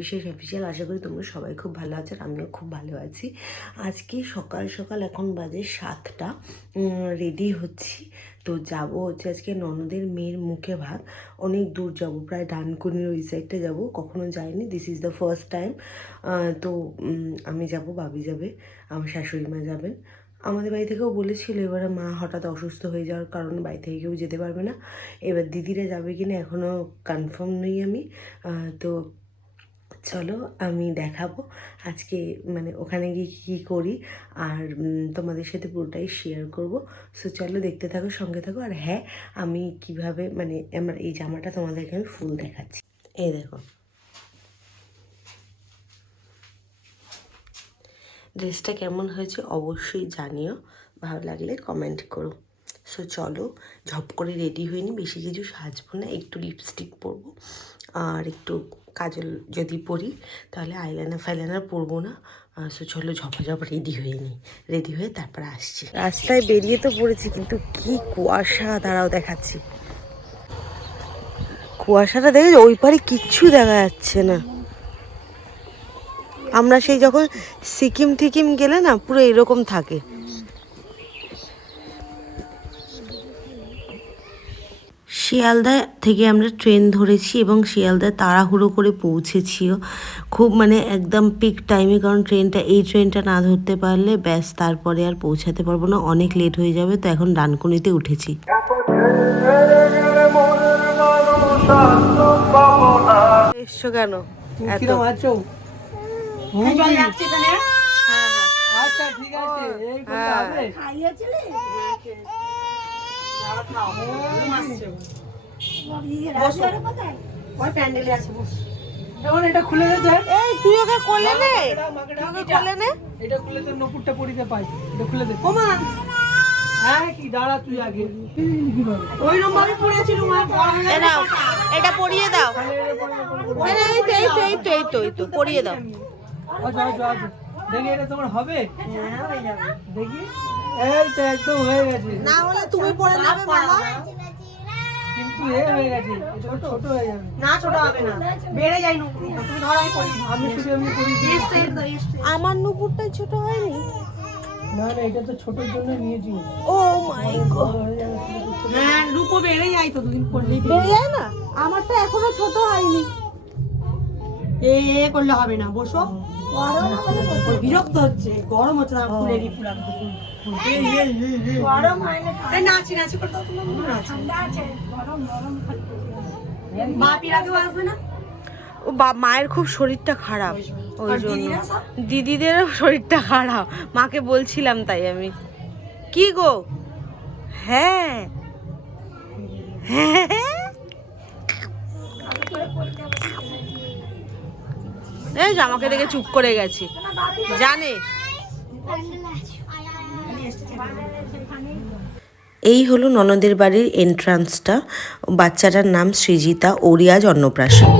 বিশেষ অফিসিয়াল, আশা করি তোমরা সবাই খুব ভালো আছো আর আমিও খুব ভালো আছি। আজকে সকাল সকাল এখন বাজে সাতটা রেডি হচ্ছি। তো যাব হচ্ছে আজকে ননদের মেয়ের মুখে ভাত। অনেক দূর যাব, প্রায় ডানকুনির ওই সাইডটা যাব। কখনো যাইনি this is the first time তো আমি যাব বাবি যাবে, আমার শাশুড়ি মা যাবেন। আমাদের বাড়ি থেকেও বলেছিল এবারে মা হঠাৎ অসুস্থ হয়ে যাওয়ার কারণে বাড়ি থেকে কেউ যেতে পারবে না। এবার দিদিরা যাবে কি না এখনও কনফার্ম নই আমি। তো চলো আমি দেখাবো আজকে মানে ওখানে গিয়ে কী করি আর তোমাদের সাথে পুরোটাই শেয়ার করব। সো চলো দেখতে থাকো, সঙ্গে থাকো। আর হ্যাঁ আমি কীভাবে মানে আমার এই জামাটা তোমাদেরকে আমি ফুল দেখাচ্ছি। এই দেখো। ড্রেসটা কেমন হয়েছে অবশ্যই জানিও। ভালো লাগলে কমেন্ট করো। সো চলো ঝপ করে রেডি হয়ে নি, বেশি কিছু সাজবো না, একটু লিপস্টিক পরবো। আর একটু কাজল যদি পরি তাহলে আইলাইনার ফাইলাইনার পরবো না। সো চলো ঝপাঝপ রেডি হয়ে নিই। রেডি হয়ে তারপর আসছি। রাস্তায় বেরিয়ে তো পড়েছি, কিন্তু কি কুয়াশা, দাঁড়াও দেখাচ্ছি। কুয়াশাটা দেখে ওই পারে কিচ্ছু দেখা যাচ্ছে না। আমরা সেই যখন সিকিম টিকিম গেলে না, পুরো এরকম থাকে। শিয়ালদা থেকে আমরা ট্রেন ধরেছি এবং শিয়ালদা তাড়াহুড়ো করে পৌঁছেছিও। খুব মানে একদম পিক টাইমে কারণ ট্রেনটা এই ট্রেনটা না ধরতে পারলে ব্যাস তারপরে আর পৌঁছাতে পারব না অনেক লেট হয়ে যাবে তো এখন ডানকুনিতে উঠেছি। এসছো কেন? তো না আচ্ছা ঠিক আছে। এই হ্যাঁ। খাইয়েছিলে? ওই প্যান্ডেলে আছে বস। এখন এটা খুলে দে এই তুই ওকে কোলে নে। ওকে কোলে নে। এটা খুলে দে নপুরটা পরিতে পাই। এটা খুলে দে। ওমা। হ্যাঁ কি দাঁড়া তুই আগে। ওই নম্বরে পড়েছিল মা বড় এ নাও এটা পরিয়ে দাও। তাহলে এটা পরে পরে এই এই তো, এই তো এই তো এই তো এই তো পরিয়ে দাও। আচ্ছা আচ্ছা আচ্ছা। দেখি এটা তোমার হবে? হ্যাঁ যাবে। দেখি। এই তো একদম গেছে। না হলে তুমি পরে নেবে মামা কিন্তু এ হয়ে গেছে। এটা ছোট হয়ে যাবে। না ছোট হবে না। বেড়ে যাই নুপুর। তুমি ধরো আমি পড়ি আমি শুধু এমনি করি। আমার নুপুরটাই ছোট হয়নি? না না এটা তো ছোটোর জন্য নিয়েছি। Oh my god. হয়ে রূপো বেড়ে যায় তো দুদিন পড়লেই বেরিয়ে যায় না? আমারটা এখনও ছোট হয়নি। এ এ করলে হবে না। বসো। বিরক্ত হচ্ছে। গরম হচ্ছে না ফুলে দি পুরা গরম হয় না নাচি নাচি করে দাও তুমি ঠান্ডা আছে গরম গরম। বাপিরাকেও আসবে না? ও বা মায়ের খুব শরীরটা খারাপ ওই জন্য? দিদিদেরও শরীরটা খারাপ। মাকে বলছিলাম তাই আমি। কি গো? হ্যাঁ। হ্যাঁ। এই যে আমাকে দেখে চুপ করে গেছে। জানে? এই হলো ননদের বাড়ির এন্ট্রান্সটা বাচ্চাটার নাম সৃজিতা ওরিয়াজ অন্নপ্রাশন।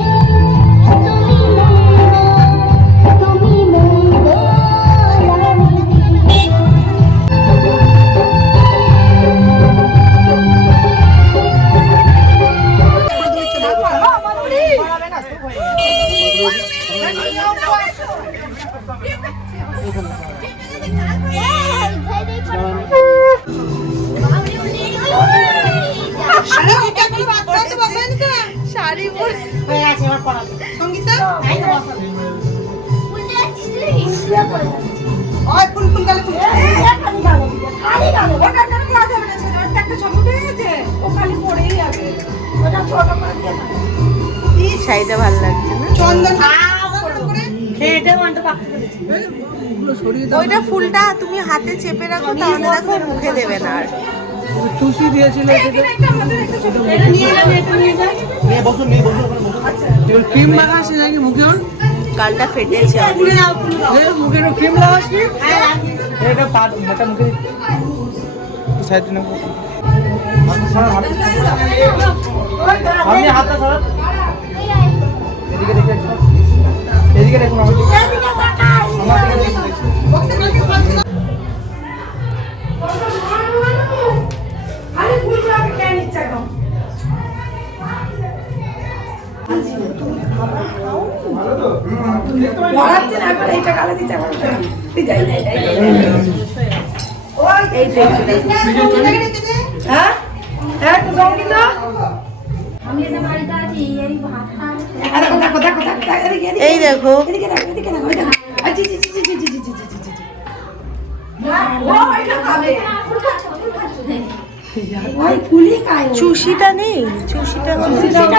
হয়ে গেছে এবার পড়াবে সঙ্গীতা এই তো বসাবে ওই ফুল ফুল গালে ফুল খালি গালে ওটা কেন করা যাবে না ছেলে ওটা একটা ছবি উঠে ও খালি পড়েই যাবে ওটা ছোট করে দিয়ে শাড়িটা ভালো লাগছে না চন্দন খেটে মানতে পারতে পেরেছি এগুলো সরিয়ে দাও ওইটা ফুলটা তুমি হাতে চেপে রাখো তাহলে দেখো মুখে দেবে না আর চুষি দিয়েছিল এটা নিয়ে যাবে এটা নিয়ে যাবে। ক্রিম লাগাস নাকি মুখে ওর? গালটা ফেটেছে মুখে ক্রিম লাগাস হ্যাঁ। এটা পাট এটা মুখে সাইড না আপনি হাতটা সরান। এদিকে দেখে এদিকে দেখুন আমার দিকে। হ্যাঁ একটু সংগীত এই দেখো চুষিটা নেই চুষিটা চুষিটা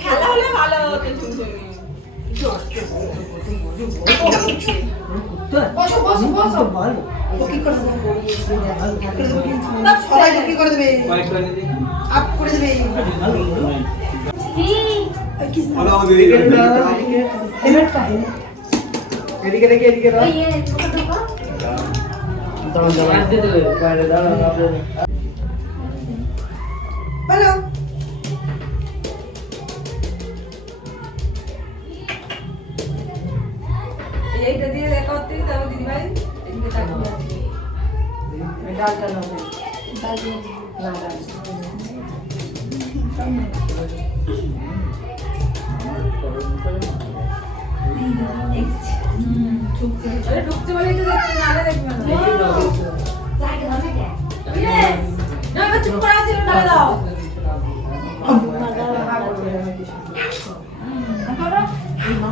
খেলা হলে ভালো হতো এদিকে দেখে এদিকে দাঁড়া দাঁড়া দাঁড়া હલો এইটা দিয়ে লেখা হচ্ছে তারপর দিদিভাই ডালটা না ডাল না ডাল ঢুকছে ঢুকছে বলে একটু দেখবে না চুপ করা ছিল না দাও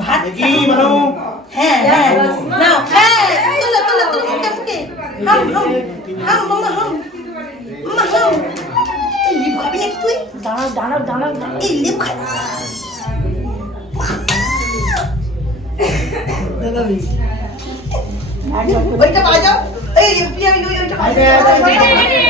ভাত কি বলো হ্যাঁ হ্যাঁ। নাও হ্যাঁ তোলো তোলো তোলো মুখে মুখে। হাম হাম হাম মামা হাম। মামা হাম। এই লিপ খাবি নাকি তুই? দাঁড়াও দাঁড়াও দাঁড়াও এই লিপ খাই ওইটা বাজাও এই প্রিয়া ওই ওইটা বাজাও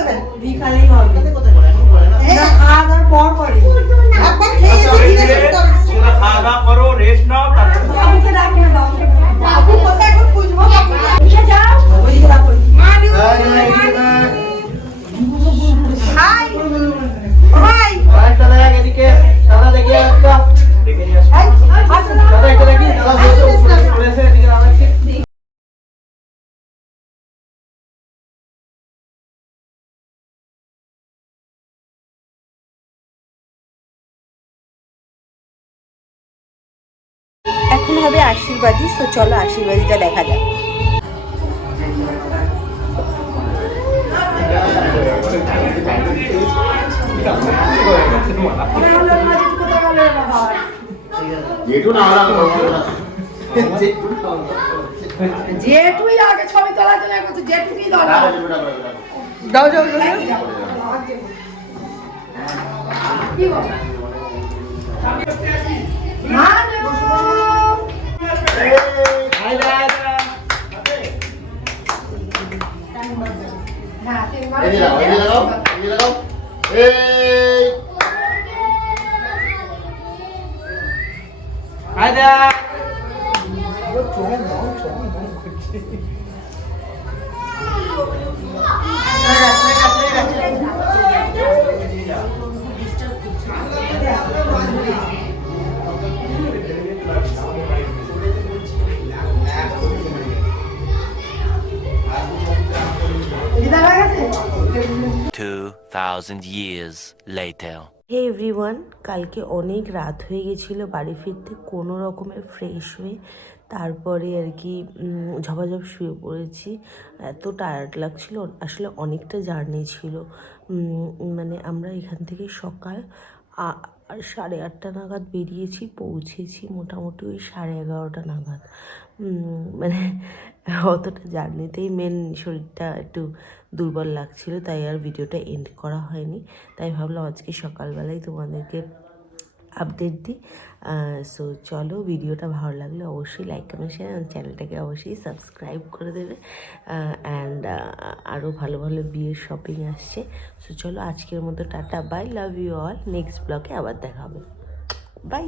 আসতে দেবেন? বিকালেই হবে। না। খাওয়া দাওয়ার পর পরে একবার খেয়ে এসে ধীরে সুস্থ হবে। খাওয়া দাওয়া করো রেস্ট নাও তারপর বাবুকে ডাক না বাবুকে বাবু কোথায় এখন খুঁজবো? বাবুকে এসে যাও ওইদিকে রাখো দাদা, এদিকে দেখ। হাই। ভাই আরেকটা দেখ, এদিকে। দাদা, দেখি একটা। হবে আশীর্বাদী তো চলো আশীর্বাদীটা দেখা যাক। জেঠুই আগে ছবি তোলার জন্য করছে জেঠুই দরকার দাও যাও 2,000 years later. হে এভরিওয়ান কালকে অনেক রাত হয়ে গেছিল বাড়ি ফিরতে কোনো রকমের ফ্রেশ হয়ে তারপরে আর কি ঝপাঝপ শুয়ে পড়েছি এত টায়ার্ড লাগছিল আসলে অনেকটা জার্নি ছিল মানে আমরা এখান থেকে সকাল আ- সাড়ে আটটা নাগাদ বেরিয়েছি, পৌঁছেছি মোটামুটি ওই সাড়ে এগারোটা নাগাদ। মানে অতটা জার্নিতেই মেন শরীরটা একটু দুর্বল লাগছিল, তাই আর ভিডিওটা এন্ড করা হয়নি। তাই ভাবলাম আজকে সকালবেলায় তোমাদেরকে আপডেট দিই। সো চলো ভিডিওটা ভালো লাগলে অবশ্যই লাইক কমেন্ট শেয়ার আর চ্যানেলটাকে অবশ্যই সাবস্ক্রাইব করে দেবে। অ্যান্ড আরও ভালো ভালো বিয়ের শপিং আসছে। সো চলো আজকের মতো tata bye love you all next ব্লগে আবার দেখা হবে। বাই